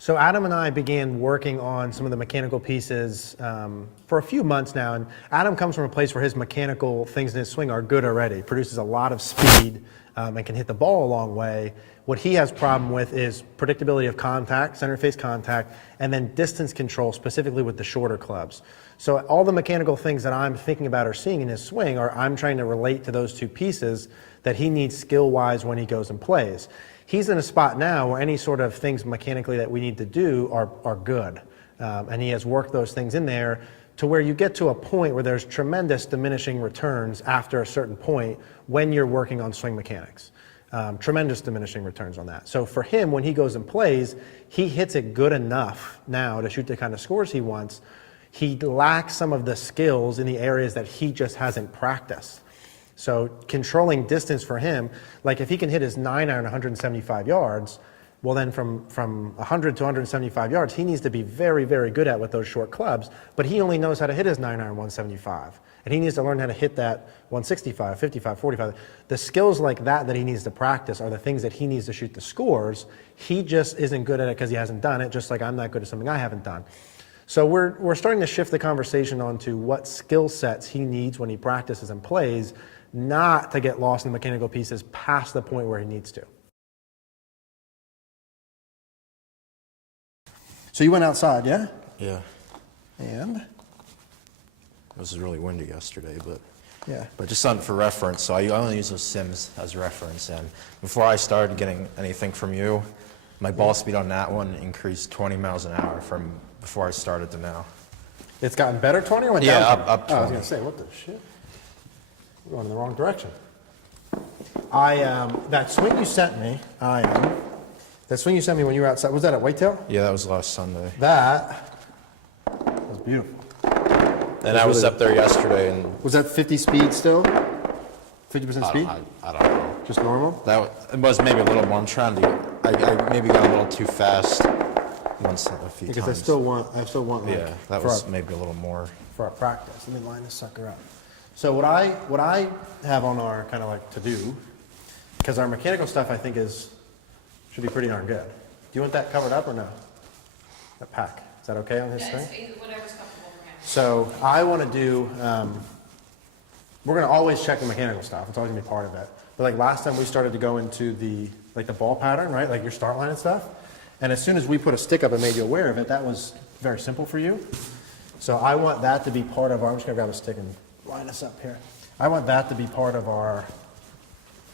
So Adam and I began working on some of the mechanical pieces for a few months now, and Adam comes from a place where his mechanical things in his swing are good already, produces a lot of speed and can hit the ball a long way. What he has problem with is predictability of contact, center face contact, and then distance control, specifically with the shorter clubs. So all the mechanical things that I'm thinking about or seeing in his swing are I'm trying to relate to those two pieces that he needs skill-wise when he goes and plays. He's in a spot now where any sort of things mechanically that we need to do are good. And he has worked those things in there to where you get to a point where there's tremendous diminishing returns after a certain point when you're working on swing mechanics. Tremendous diminishing returns on that. So for him, when he goes and plays, he hits it good enough now to shoot the kind of scores he wants. He lacks some of the skills in the areas that he just hasn't practiced. So controlling distance for him, like if he can hit his 9-iron 175 yards, well then from 100 to 175 yards, he needs to be very, very good at with those short clubs, but he only knows how to hit his 9-iron 175. And he needs to learn how to hit that 165, 55, 45. The skills like that he needs to practice are the things that he needs to shoot the scores. He just isn't good at it because he hasn't done it, just like I'm not good at something I haven't done. So we're starting to shift the conversation onto what skill sets he needs when he practices and plays, not to get lost in the mechanical pieces past the point where he needs to. So you went outside, yeah? Yeah. And? It was really windy yesterday, but yeah. But just for reference, so I only use those sims as reference, and before I started getting anything from you, my ball speed on that one increased 20 miles an hour from before I started to now. It's gotten better 20 or went down? Yeah, up 20. I was going to say, what the shit? We're going in the wrong direction. That swing you sent me, that swing you sent me when you were outside, was that at Whitetail? Yeah, that was last Sunday. That was beautiful. And I was up there yesterday, and was that 50 speed still? 50% speed? I don't know. Just normal? It was maybe a little more. I'm trying to. I maybe got a little too fast once a few because times. I still want. Like, yeah, that was maybe a little more for our practice. Let me line this sucker up. So what I have on our kind of like to do, because our mechanical stuff I think should be pretty darn good. Do you want that covered up or no? That pack. Is that okay on his thing? Whatever's comfortable for him. So I want to do, we're going to always check the mechanical stuff. It's always going to be part of it. But like last time we started to go into the ball pattern, right? Like your start line and stuff. And as soon as we put a stick up and made you aware of it, that was very simple for you. So I want that to be part of our, I'm just going to grab a stick and line us up here. I want that to be part of our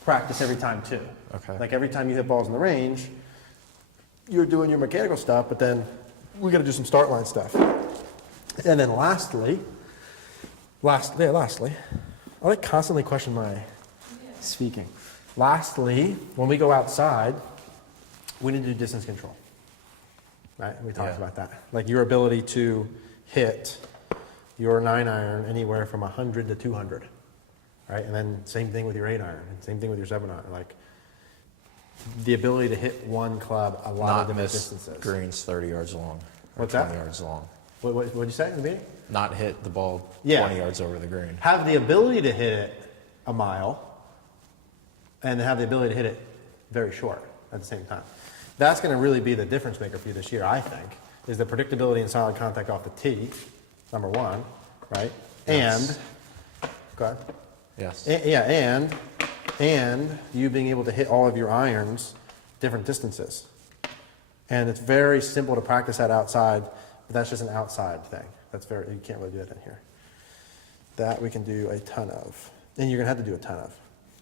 practice every time too. Okay. Like every time you hit balls in the range, you're doing your mechanical stuff, but then we got to do some start line stuff. And then lastly, I like constantly question my speaking. Lastly, when we go outside, we need to do distance control. Right? We talked about that. Like your ability to hit your 9-iron anywhere from 100 to 200. Right? And then same thing with your 8-iron, and same thing with your 7-iron. Like the ability to hit one club a lot of different distances. Greens 30 yards long. What's 20 that? yards long. What did you say in the beginning? Not hit the ball 20 yards over the green. Have the ability to hit it a mile and have the ability to hit it very short at the same time. That's going to really be the difference maker for you this year, I think, is the predictability and solid contact off the tee, number one, right? Yes. And, go ahead. Yes. And you being able to hit all of your irons different distances. And it's very simple to practice that outside, but that's just an outside thing. You can't really do that in here. That we can do a ton of. And you're going to have to do a ton of.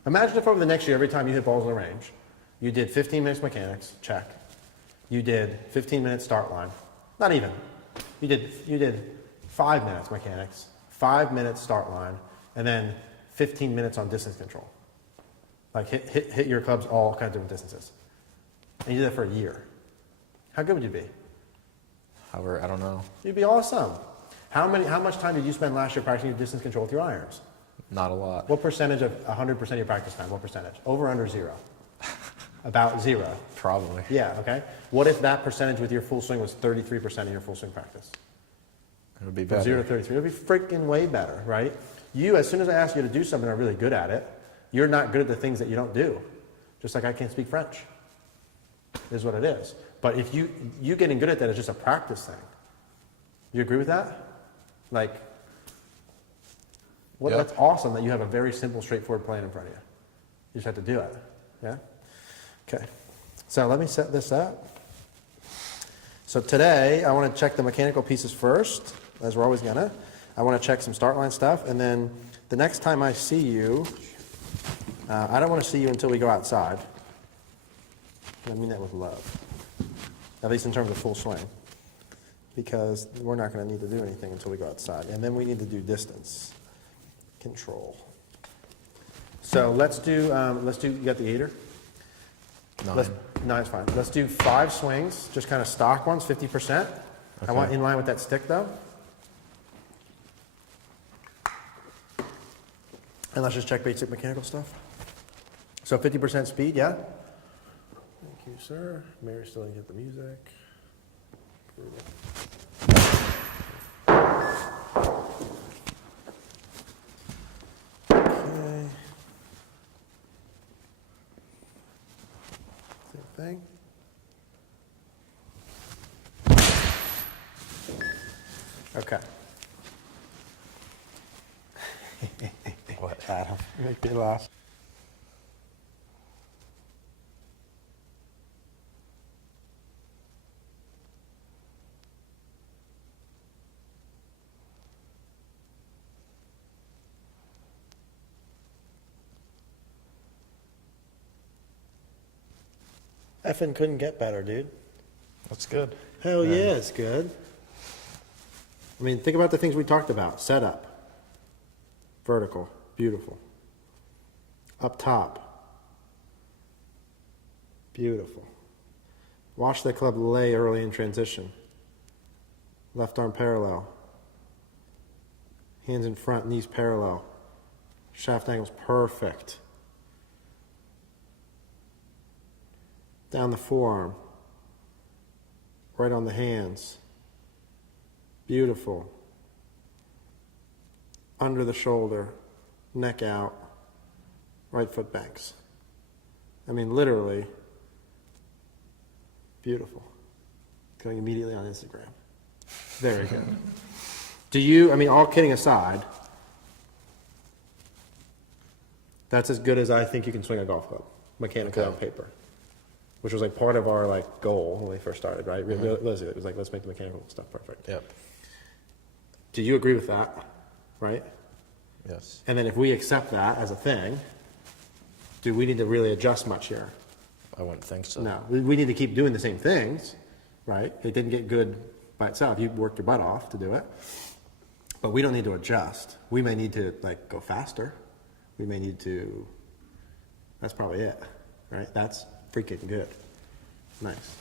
Imagine if over the next year, every time you hit balls in the range, you did 15 minutes mechanics, check. You did 15 minutes start line. Not even. You did 5 minutes mechanics, 5 minutes start line, and then 15 minutes on distance control. Like hit your clubs all kinds of different distances. And you did that for a year. How good would you be? However, I don't know. You'd be awesome. How much time did you spend last year practicing your distance control with your irons? Not a lot. What percentage of 100% of your practice time? What percentage? Over or under 0? About 0. Probably. Yeah, okay. What if that percentage with your full swing was 33% of your full swing practice? It would be From better. 0 to 33. It would be freaking way better, right? You, as soon as I ask you to do something, are really good at it. You're not good at the things that you don't do. Just like I can't speak French. is what it is. But if you getting good at that is just a practice thing. You agree with that? Like, well, Yep. that's awesome that you have a very simple, straightforward plan in front of you. You just have to do it. Yeah? Okay. So let me set this up. So today, I want to check the mechanical pieces first, as we're always gonna. I want to check some start line stuff, and then the next time I see you, I don't want to see you until we go outside. I mean that with love. At least in terms of full swing. Because we're not going to need to do anything until we go outside. And then we need to do distance control. So let's do, you got the 8-er? 9. No, it's fine. Let's do 5 swings, just kind of stock ones, 50%. I want in line with that stick though. And let's just check basic mechanical stuff. So 50% speed, yeah? Thank you, sir. Mary still didn't get the music. Okay. Same thing. Okay. What? Adam, make me laugh. Effing couldn't get better, dude. That's good. Hell yeah, it's good. I mean, think about the things we talked about. Setup. Vertical. Beautiful. Up top. Beautiful. Watch the club lay early in transition. Left arm parallel. Hands in front, knees parallel. Shaft angle's perfect. Down the forearm. Right on the hands. Beautiful. Under the shoulder. Neck out. Right foot banks. I mean, literally. Beautiful. Going immediately on Instagram. Very good. Do you, I mean, all kidding aside, that's as good as I think you can swing a golf club, mechanically on paper. Which was like part of our like goal when we first started, right? It was like, let's make the mechanical stuff perfect. Yep. Do you agree with that, right? Yes. And then if we accept that as a thing, do we need to really adjust much here? I wouldn't think so. No, we need to keep doing the same things, right? It didn't get good by itself. You worked your butt off to do it. But we don't need to adjust. We may need to like go faster. We may need to, that's probably it, right? That's freaking good. Nice.